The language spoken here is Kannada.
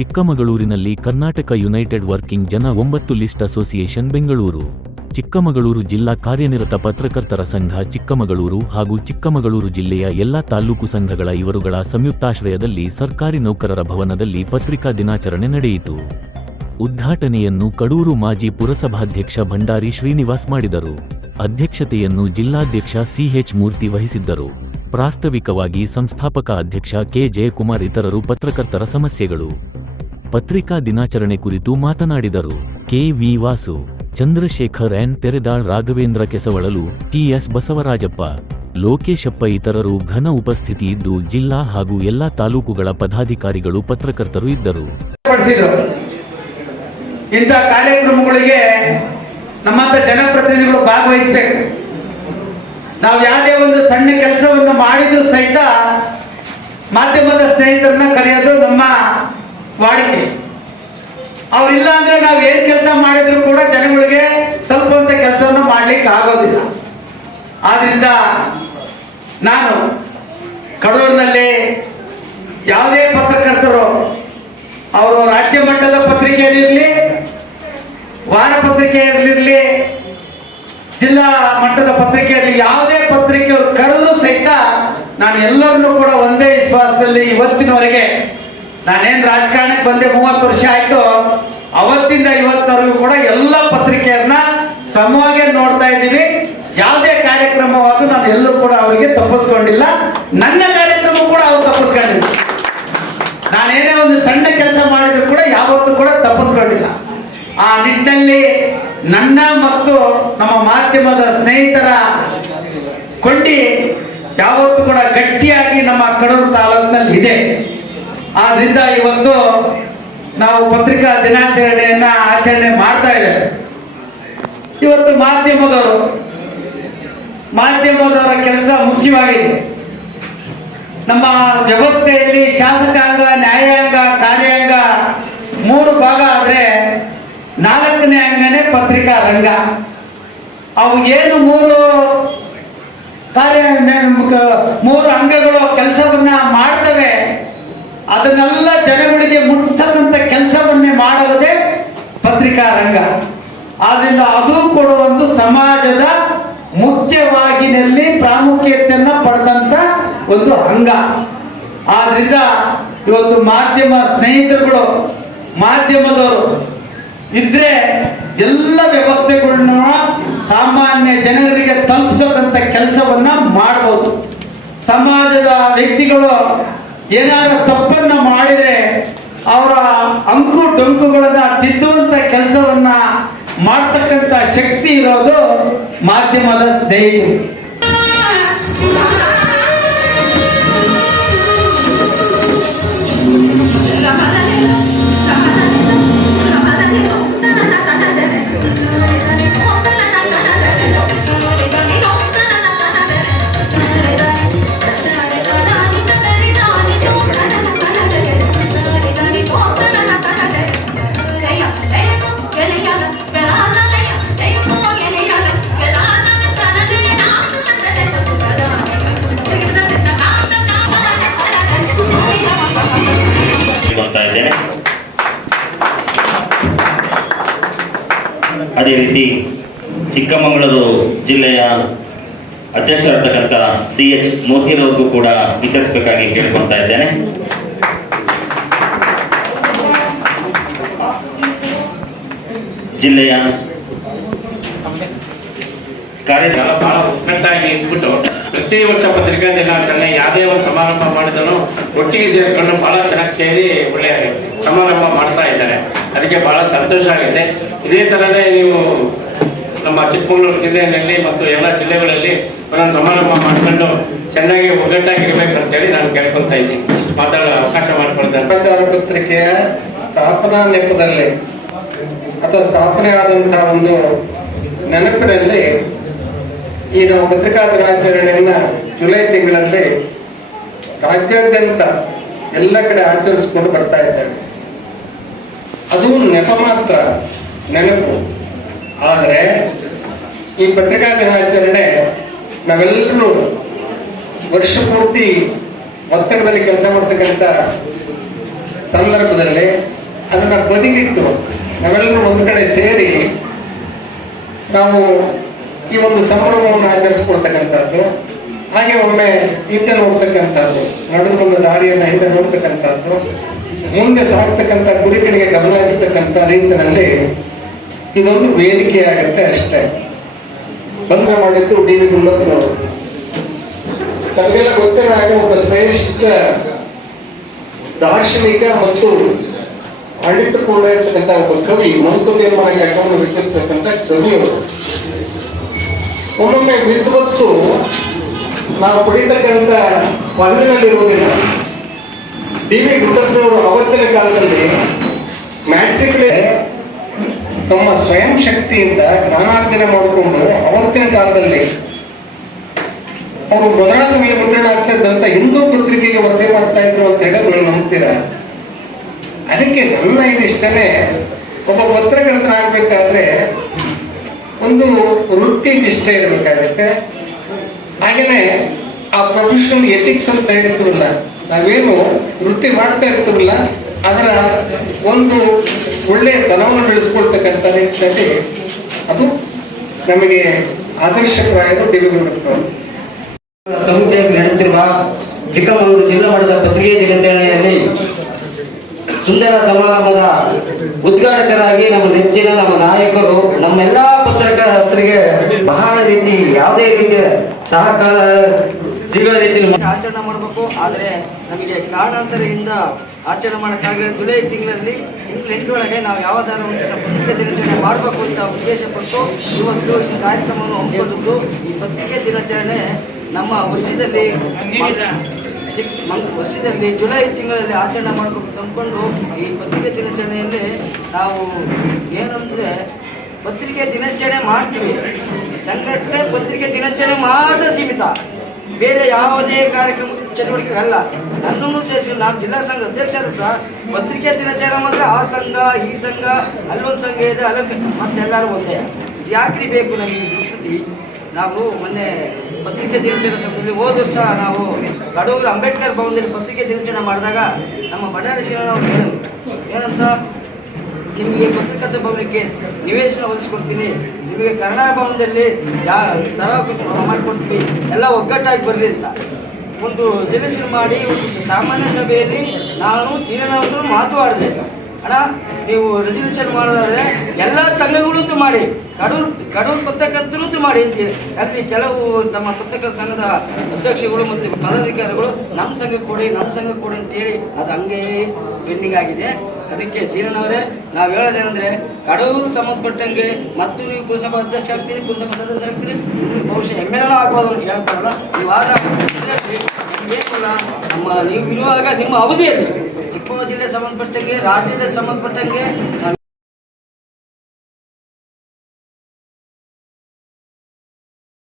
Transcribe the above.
ಚಿಕ್ಕಮಗಳೂರಿನಲ್ಲಿ ಕರ್ನಾಟಕ ಯುನೈಟೆಡ್ ವರ್ಕಿಂಗ್ ಜನ 9 ಲಿಸ್ಟ್ ಅಸೋಸಿಯೇಷನ್ ಬೆಂಗಳೂರು. ಚಿಕ್ಕಮಗಳೂರು ಜಿಲ್ಲಾ ಕಾರ್ಯನಿರತ ಪತ್ರಕರ್ತರ ಸಂಘ ಚಿಕ್ಕಮಗಳೂರು ಹಾಗೂ ಚಿಕ್ಕಮಗಳೂರು ಜಿಲ್ಲೆಯ ಎಲ್ಲಾ ತಾಲ್ಲೂಕು ಸಂಘಗಳ ಇವರುಗಳ ಸಂಯುಕ್ತಾಶ್ರಯದಲ್ಲಿ ಸರ್ಕಾರಿ ನೌಕರರ ಭವನದಲ್ಲಿ ಪತ್ರಿಕಾ ದಿನಾಚರಣೆ ನಡೆಯಿತು. ಉದ್ಘಾಟನೆಯನ್ನು ಕಡೂರು ಮಾಜಿ ಪುರಸಭಾಧ್ಯಕ್ಷ ಭಂಡಾರಿ ಶ್ರೀನಿವಾಸ್ ಮಾಡಿದರು. ಅಧ್ಯಕ್ಷತೆಯನ್ನು ಜಿಲ್ಲಾಧ್ಯಕ್ಷ ಸಿಎಚ್ ಮೂರ್ತಿ ವಹಿಸಿದ್ದರು. ಪ್ರಾಸ್ತಾವಿಕವಾಗಿ ಸಂಸ್ಥಾಪಕ ಅಧ್ಯಕ್ಷ ಕೆ ಜಯಕುಮಾರ್ ಇತರರು ಪತ್ರಕರ್ತರ ಸಮಸ್ಯೆಗಳು, ಪತ್ರಿಕಾ ದಿನಾಚರಣೆ ಕುರಿತು ಮಾತನಾಡಿದರು. K V Vasu, Chandrashekhar N Teredal, Raghavendra Kesavalalu, TS Basavarajappa, Lokeshappa ಇತರರು ಘನ ಉಪಸ್ಥಿತಿ ಇದ್ದು ಜಿಲ್ಲಾ ಹಾಗೂ ಎಲ್ಲಾ ತಾಲೂಕುಗಳ ಪದಾಧಿಕಾರಿಗಳು ಪತ್ರಕರ್ತರು ಇದ್ದರು. ಇಂಥ ಕಾರ್ಯಕ್ರಮಗಳಿಗೆ ನಮ್ಮಂತ ಜನಪ್ರತಿನಿಧಿಗಳು ಭಾಗವಹಿಸಬೇಕು. ನಾವು ಯಾವುದೇ ಒಂದು ಸಣ್ಣ ಕೆಲಸವನ್ನು ಮಾಡಿದ್ರು ಸಹಿತ ಮಾಧ್ಯಮದ ಸ್ನೇಹಿತರನ್ನ ಕರೆಯೋದು ನಮ್ಮ ವಾಡಿಕೆ. ಅವರಿಲ್ಲ ಅಂದ್ರೆ ನಾವು ಏನ್ ಕೆಲಸ ಮಾಡಿದ್ರು ಕೂಡ ಜನಗಳಿಗೆ ತಲುಪುವಂತ ಕೆಲಸವನ್ನು ಮಾಡ್ಲಿಕ್ಕೆ ಆಗೋದಿಲ್ಲ. ಆದ್ರಿಂದ ನಾನು ಕಡೂರಿನಲ್ಲಿ ಯಾವುದೇ ಪತ್ರಕರ್ತರು ಅವರು ರಾಜ್ಯ ಮಟ್ಟದ ಪತ್ರಿಕೆಯಲ್ಲಿರಲಿ, ವಾರ ಪತ್ರಿಕೆಯಲ್ಲಿರಲಿ, ಜಿಲ್ಲಾ ಮಟ್ಟದ ಪತ್ರಿಕೆಯಲ್ಲಿ ಯಾವುದೇ ಪತ್ರಿಕೆ ಕರೆದು ಸಹಿತ ನಾನು ಎಲ್ಲರನ್ನೂ ಕೂಡ ಒಂದೇ ವಿಶ್ವಾಸದಲ್ಲಿ ಇವತ್ತಿನವರೆಗೆ, ನಾನೇನು ರಾಜಕಾರಣಕ್ಕೆ ಬಂದೆ 30 ವರ್ಷ ಆಯ್ತು, ಅವತ್ತಿಂದ ಇವತ್ತಿನವರೆಗೂ ಕೂಡ ಎಲ್ಲ ಪತ್ರಿಕೆಯನ್ನ ಸಮವಾಗಿ ನೋಡ್ತಾ ಇದ್ದೀವಿ. ಯಾವುದೇ ಕಾರ್ಯಕ್ರಮವಾಗೂ ನಾನು ಎಲ್ಲೂ ಕೂಡ ಅವರಿಗೆ ತಪ್ಪಿಸ್ಕೊಂಡಿಲ್ಲ. ನನ್ನ ಕಾರ್ಯಕ್ರಮ ಕೂಡ ಅವ್ರು ತಪ್ಪಿಸ್ಕೊಂಡಿಲ್ಲ. ನಾನೇನೇ ಒಂದು ಸಣ್ಣ ಕೆಲಸ ಮಾಡಿದ್ರು ಕೂಡ ಯಾವತ್ತೂ ಕೂಡ ತಪ್ಪಿಸ್ಕೊಂಡಿಲ್ಲ. ಆ ನಿಟ್ಟಿನಲ್ಲಿ ನನ್ನ ಮತ್ತು ನಮ್ಮ ಮಾಧ್ಯಮದ ಸ್ನೇಹಿತರ ಕೊಂಡಿ ಯಾವತ್ತೂ ಕೂಡ ಗಟ್ಟಿಯಾಗಿ ನಮ್ಮ ಕಡೂರು ತಾಲೂಕಿನಲ್ಲಿ ಇದೆ. ಆದ್ರಿಂದ ಇವತ್ತು ನಾವು ಪತ್ರಿಕಾ ದಿನಾಚರಣೆಯನ್ನ ಆಚರಣೆ ಮಾಡ್ತಾ ಇದ್ದೇವೆ. ಇವತ್ತು ಮಾಧ್ಯಮದವರ ಕೆಲಸ ಮುಖ್ಯವಾಗಿದೆ. ನಮ್ಮ ವ್ಯವಸ್ಥೆಯಲ್ಲಿ ಶಾಸಕಾಂಗ, ನ್ಯಾಯಾಂಗ, ಕಾರ್ಯಾಂಗ 3 ಭಾಗ ಆದ್ರೆ 4ನೇ ಅಂಗನೇ ಪತ್ರಿಕಾ ರಂಗ. ಅವು ಏನು 3 ಅಂಗಗಳು ಕೆಲಸವನ್ನ ಮಾಡ್ತವೆ, ಅದನ್ನೆಲ್ಲ ಜನಗಳಿಗೆ ಮುಟ್ಟಿಸಕ್ಕಂತ ಕೆಲಸವನ್ನೇ ಮಾಡುವುದೇ ಪತ್ರಿಕಾ ರಂಗ. ಆದ್ರಿಂದ ಅದು ಕೂಡ ಒಂದು ಸಮಾಜದ ಮುಖ್ಯವಾಗಿನಲ್ಲಿ ಪ್ರಾಮುಖ್ಯತೆಯನ್ನ ಪಡೆದಂತ ಒಂದು ಅಂಗ. ಆದ್ರಿಂದ ಇವತ್ತು ಮಾಧ್ಯಮ ಸ್ನೇಹಿತರುಗಳು, ಮಾಧ್ಯಮದವರು ಇದ್ರೆ ಎಲ್ಲ ವ್ಯವಸ್ಥೆಗಳನ್ನ ಸಾಮಾನ್ಯ ಜನರಿಗೆ ತಲುಪಿಸಕ್ಕಂತ ಕೆಲಸವನ್ನ ಮಾಡಬಹುದು. ಸಮಾಜದ ವ್ಯಕ್ತಿಗಳು ಏನಾದ್ರೂ ತಪ್ಪನ್ನ ಮಾಡಿದ್ರೆ ಅವರ ಅಂಕು ಡೊಂಕುಗಳನ್ನ ತಿದ್ದುವಂತ ಕೆಲಸವನ್ನ ಮಾಡ್ತಕ್ಕಂಥ ಶಕ್ತಿ ಇರೋದು ಮಾಧ್ಯಮದ ಸ್ನೇಹಿತರು. ಅದೇ ರೀತಿ ಚಿಕ್ಕಮಗಳೂರು ಜಿಲ್ಲೆಯ ಅಧ್ಯಕ್ಷರಾಗಿರ್ತಕ್ಕಂಥ ಸಿಎಚ್ ಮೂರ್ತಿರವ್ರಿಗೂ ಕೂಡ ವಿತರಿಸಬೇಕಾಗಿ ಕೇಳ್ಕೊಳ್ತಾ ಇದ್ದೇನೆ. ಜಿಲ್ಲೆಯ ಕಾರ್ಯಕ್ರಮ ಬಹಳ ಒಗ್ಗಟ್ಟಾಗಿ ಇಟ್ಬಿಟ್ಟು ಪ್ರತಿ ವರ್ಷ ಪತ್ರಿಕಾ ದಿನಾಚರಣೆ ಯಾವುದೇ ಒಂದು ಸಮಾರಂಭ ಮಾಡಿದ್ರು ಒಟ್ಟಿಗೆ ಸೇರಿಕೊಂಡು ಬಹಳ ಚೆನ್ನಾಗಿ ಸೇರಿ ಒಳ್ಳೆಯ ಸಮಾರಂಭ ಮಾಡ್ತಾ ಇದ್ದಾರೆ. ಅದಕ್ಕೆ ಬಹಳ ಸಂತೋಷ ಆಗಿದೆ. ಇದೇ ತರನೇ ನೀವು ನಮ್ಮ ಚಿಕ್ಕಮಗಳೂರು ಜಿಲ್ಲೆಯಲ್ಲಿ ಮತ್ತು ಎಲ್ಲ ಜಿಲ್ಲೆಗಳಲ್ಲಿ ಒಂದೊಂದು ಸಮಾರಂಭ ಮಾಡಿಕೊಂಡು ಚೆನ್ನಾಗಿ ಒಗ್ಗಟ್ಟಾಗಿರ್ಬೇಕಂತೇಳಿ ನಾನು ಕೇಳ್ಕೊತಾ ಇದ್ದೀನಿ. ಇಷ್ಟು ಮಾತಾಡೋ ಅವಕಾಶ ಮಾಡಿಕೊಳ್ತೇನೆ. ಪತ್ರಿಕೆಯ ಸ್ಥಾಪನಾ ನೆಪದಲ್ಲಿ ಅಥವಾ ಸ್ಥಾಪನೆ ಆದಂತಹ ಒಂದು ನೆನಪಿನಲ್ಲಿ ಈ ನಾವು ಪತ್ರಿಕಾ ದಿನಾಚರಣೆಯನ್ನ ಜುಲೈ ತಿಂಗಳಲ್ಲಿ ರಾಜ್ಯಾದ್ಯಂತ ಎಲ್ಲ ಕಡೆ ಆಚರಿಸಿಕೊಂಡು ಬರ್ತಾ ಇದ್ದೇವೆ. ಅದು ನೆಪ ಮಾತ್ರ, ನೆನಪು. ಆದರೆ ಈ ಪತ್ರಿಕಾ ದಿನಾಚರಣೆ ನಾವೆಲ್ಲರೂ ವರ್ಷ ಪೂರ್ತಿ ಒತ್ತಡದಲ್ಲಿ ಕೆಲಸ ಮಾಡ್ತಕ್ಕಂಥ ಸಂದರ್ಭದಲ್ಲಿ ಅದನ್ನ ಬದಿಗಿಟ್ಟು ನಾವೆಲ್ಲರೂ ಒಂದು ಕಡೆ ಸೇರಿ ನಾವು ಈ ಒಂದು ಸಂಭ್ರಮವನ್ನು ಆಚರಿಸ್ಕೊಳ್ತಕ್ಕಂಥದ್ದು, ಹಾಗೆ ಒಮ್ಮೆ ಹಿಂದೆ ನೋಡ್ತಕ್ಕಂಥದ್ದು, ನಡೆದು ಬಂದ ದಾರಿಯನ್ನ ಹಿಂದೆ ನೋಡ್ತಕ್ಕಂಥದ್ದು, ಮುಂದೆ ಸಾಗ್ತಕ್ಕಂಥ ಗುರಿ ಕಡೆಗೆ ಗಮನ ಹರಿಸ್ತಕ್ಕಂಥ ರೀತಿಯಲ್ಲಿ ಇದೊಂದು ವೇದಿಕೆಯಾಗುತ್ತೆ ಅಷ್ಟೇ. ಬಂಧ ಮಾಡಿದ್ದು ಡಿ ವಿ ಗುಂಡಪ್ಪನವರು. ತಮಗೆಲ್ಲ ಗೊತ್ತಿರೋ ಹಾಗೆ ಒಬ್ಬ ಶ್ರೇಷ್ಠ ದಾರ್ಶನಿಕ ಮತ್ತು ಅಳಿತುಕೊಂಡ ಇರ್ತಕ್ಕಂಥ ಒಬ್ಬ ಕವಿ, ಮಂಕುತಿಮ್ಮನ ಕಗ್ಗವನ್ನು ರಚಿಸಿರ್ತಕ್ಕಂಥ ಕವಿಯವರು. ಒಮ್ಮೊಮ್ಮೆ ವಿದ್ವತ್ತು ನಾವು ಪಡಿತಕ್ಕಂಥ ಪದವಿನಲ್ಲಿರುವುದಿಲ್ಲ. ಡಿ ವಿ ಗುಂಡಪ್ಪನವರು ಅವತ್ತಿನ ಕಾಲದಲ್ಲಿ ಮ್ಯಾಟ್ರಿಕ್ಲೆ ತಮ್ಮ ಸ್ವಯಂ ಶಕ್ತಿಯಿಂದ ಜ್ಞಾನಾರ್ಜನೆ ಮಾಡಿಕೊಂಡು ಅವತ್ತಿನ ಕಾಲದಲ್ಲಿ ಅವರು ಮದ್ರಾಸಿನಲ್ಲಿ ಮುದ್ರಣ ಆಗ್ತಿದ್ದಂತ ಹಿಂದೂ ಪತ್ರಿಕೆಗೆ ವರದಿ ಮಾಡ್ತಾ ಇದ್ರು ಅಂತ ಹೇಳಿ ನೀವು ನಂಬ್ತೀರಾ? ಅದಕ್ಕೆ ನನ್ನ ಇದಿಷ್ಟನೇ, ಒಬ್ಬ ಪತ್ರಕರ್ತನಾಗಬೇಕಾದ್ರೆ ಒಂದು ವೃತ್ತಿ ನಿಷ್ಠೆ ಇರಬೇಕಾಗುತ್ತೆ. ಹಾಗೇನೆ ಆ ಪ್ರೊಫೆಷನಲ್ ಎಥಿಕ್ಸ್ ಅಂತ ಹೇಳ್ತಿರಲ್ಲ, ನಾವೇನು ವೃತ್ತಿ ಮಾಡ್ತಾ ಇರ್ತಿರಲ್ಲ ಅದರ ಒಂದು ಒಳ್ಳೆಯ ತನವನ್ನು ಬೆಳೆಸ್ಕೊಳ್ತಕ್ಕಂಥ ನಿಟ್ಟಿನಲ್ಲಿ ಅದು ನಮಗೆ ಆದರ್ಶಪ್ರಾಯರು ಡಿ ವಿ ಗುಂಡಪ್ಪನವರು. ಸಮಿತಿಯಲ್ಲಿ ನಡೆಯುತ್ತಿರುವ ಚಿಕ್ಕಮಗಳೂರು ಜಿಲ್ಲಾ ಮಟ್ಟದ ಪತ್ರಿಕೆ ದಿನಾಚರಣೆಯಲ್ಲಿ ಸುಂದರ ಸಮಾರಂಭದ ಉದ್ಘಾಟಕರಾಗಿ ನಮ್ಮ ನೆಚ್ಚಿನ ನಮ್ಮ ನಾಯಕರು ನಮ್ಮೆಲ್ಲಾ ಪತ್ರಕರ್ತರಿಗೆ ಬಹಳ ರೀತಿ ಯಾವುದೇ ರೀತಿಯ ಸಹಕಾರ ಸಿಗುವ ರೀತಿಯಲ್ಲಿ ಆಚರಣೆ ಮಾಡಬೇಕು. ಆದರೆ ನಮಗೆ ಕಾರಣಾಂತರದಿಂದ ಆಚರಣೆ ಮಾಡೋಕ್ಕಾಗಲಿ ಜುಲೈ ತಿಂಗಳಲ್ಲಿ ತಿಂಗಳು 8 ಒಳಗೆ ನಾವು ಯಾವ್ದಾದ್ರು ಒಂದು ಪತ್ರಿಕೆ ದಿನಾಚರಣೆ ಮಾಡಬೇಕು ಅಂತ ಉದ್ದೇಶಪಟ್ಟು ಇವತ್ತು ಈ ಕಾರ್ಯಕ್ರಮವನ್ನು ಹಮ್ಮಿಕೊಂಡಿದ್ದು. ಈ ಪತ್ರಿಕೆ ದಿನಾಚರಣೆ ನಮ್ಮ ವರ್ಷದಲ್ಲಿ ಜುಲೈ ತಿಂಗಳಲ್ಲಿ ಆಚರಣೆ ಮಾಡಬೇಕು ತಂದ್ಕೊಂಡು ಈ ಪತ್ರಿಕೆ ದಿನಾಚರಣೆಯಲ್ಲಿ ನಾವು ಏನಂದ್ರೆ ಪತ್ರಿಕೆ ದಿನಾಚರಣೆ ಮಾಡ್ತೀವಿ. ಸಂಘಟನೆ ಪತ್ರಿಕೆ ದಿನಾಚರಣೆ ಮಾತ್ರ ಸೀಮಿತ, ಬೇರೆ ಯಾವುದೇ ಕಾರ್ಯಕ್ರಮ ಚಟುವಟಿಕೆ ಅಲ್ಲ. ನನ್ನನ್ನು ಸೇರಿಸಿ ನಾವು ಜಿಲ್ಲಾ ಸಂಘ ಅಧ್ಯಕ್ಷರು ಸಹ ಪತ್ರಿಕೆ ದಿನಾಚರಣೆ ಮಾತ್ರ ಆ ಸಂಘ ಈ ಸಂಘ ಅಲ್ಲೊಂದು ಸಂಘ ಇದೆ ಅಲ್ಲೊಂದು ಮತ್ತೆಲ್ಲರೂ ಒಂದೇ. ಯಾಕ್ರಿ ಬೇಕು ನಮಗೆ ದುಸ್ಥಿತಿ? ನಾವು ಮೊನ್ನೆ ಪತ್ರಿಕೆ ದಿನಾಚರಣೆ ಸಮಯದಲ್ಲಿ ಹೋದ ವರ್ಷ ನಾವು ಕಡೂರು ಅಂಬೇಡ್ಕರ್ ಭವನದಲ್ಲಿ ಪತ್ರಿಕೆ ದಿನಾಚರಣೆ ಮಾಡಿದಾಗ ನಮ್ಮ ಬಳ್ಳಾರಿ ಶ್ರೀರಾಮ್ ಹೇಳಿದ್ರು ಏನಂತ, ನಿಮಗೆ ಪತ್ರಕರ್ತ ಭವನಕ್ಕೆ ನಿವೇಶನ ಒದಗಿಸ್ಕೊಡ್ತೀನಿ, ನಿಮಗೆ ಕನ್ನಡ ಭವನದಲ್ಲಿ ಸಹ ಮಾಡಿಕೊಡ್ತೀವಿ, ಎಲ್ಲ ಒಗ್ಗಟ್ಟಾಗಿ ಬರಲಿ ಅಂತ ಒಂದು ರಿಸರ್ವೇಷನ್ ಮಾಡಿ ಒಂದು ಸಾಮಾನ್ಯ ಸಭೆಯಲ್ಲಿ ನಾನು ಶ್ರೀರಾಮ್ ಮಾತುವಾಡಿದೆ. ಅಣ್ಣ ನೀವು ರಿಸರ್ವೇಷನ್ ಮಾಡೋದಾದ್ರೆ ಎಲ್ಲ ಸಂಘಗಳಂತೂ ಮಾಡಿ, ಕಡೂರು ಪತ್ರಕರ್ತರು ಮಾಡಿ ಅಂತೀವಿ. ಅಲ್ಲಿ ಕೆಲವು ನಮ್ಮ ಪತ್ರಕರ್ತ ಸಂಘದ ಅಧ್ಯಕ್ಷಗಳು ಮತ್ತು ಪದಾಧಿಕಾರಿಗಳು ನಮ್ಮ ಸಂಘಕ್ಕೆ ಕೊಡಿ ಅಂತೇಳಿ ಅದು ಹಂಗೆ ಪೆಂಡಿಂಗ್ ಆಗಿದೆ. ಅದಕ್ಕೆ ಸೀರಣ್ಣವರೇ ನಾವು ಹೇಳೋದೇನೆಂದ್ರೆ ಕಡೂರು ಸಂಬಂಧಪಟ್ಟಂಗೆ ಮತ್ತು ನೀವು ಪುರಸಭಾ ಅಧ್ಯಕ್ಷ ಆಗ್ತೀರಿ, ಪುರಸಭಾ ಸದಸ್ಯ ಆಗ್ತೀರಿ, ಬಹುಶಃ MLA ಆಗ್ಬೋದು ಅಂತ ಹೇಳ್ತಾರಲ್ಲ, ನೀವಾದ ಏನಿಲ್ಲ ನಮ್ಮ ನೀವು ಇರುವಾಗ ನಿಮ್ಮ ಅವಧಿಯಲ್ಲಿ ಚಿಕ್ಕಮಗಳೂರು ಜಿಲ್ಲೆ ಸಂಬಂಧಪಟ್ಟಂಗೆ ರಾಜ್ಯದ ಸಂಬಂಧಪಟ್ಟಂಗೆ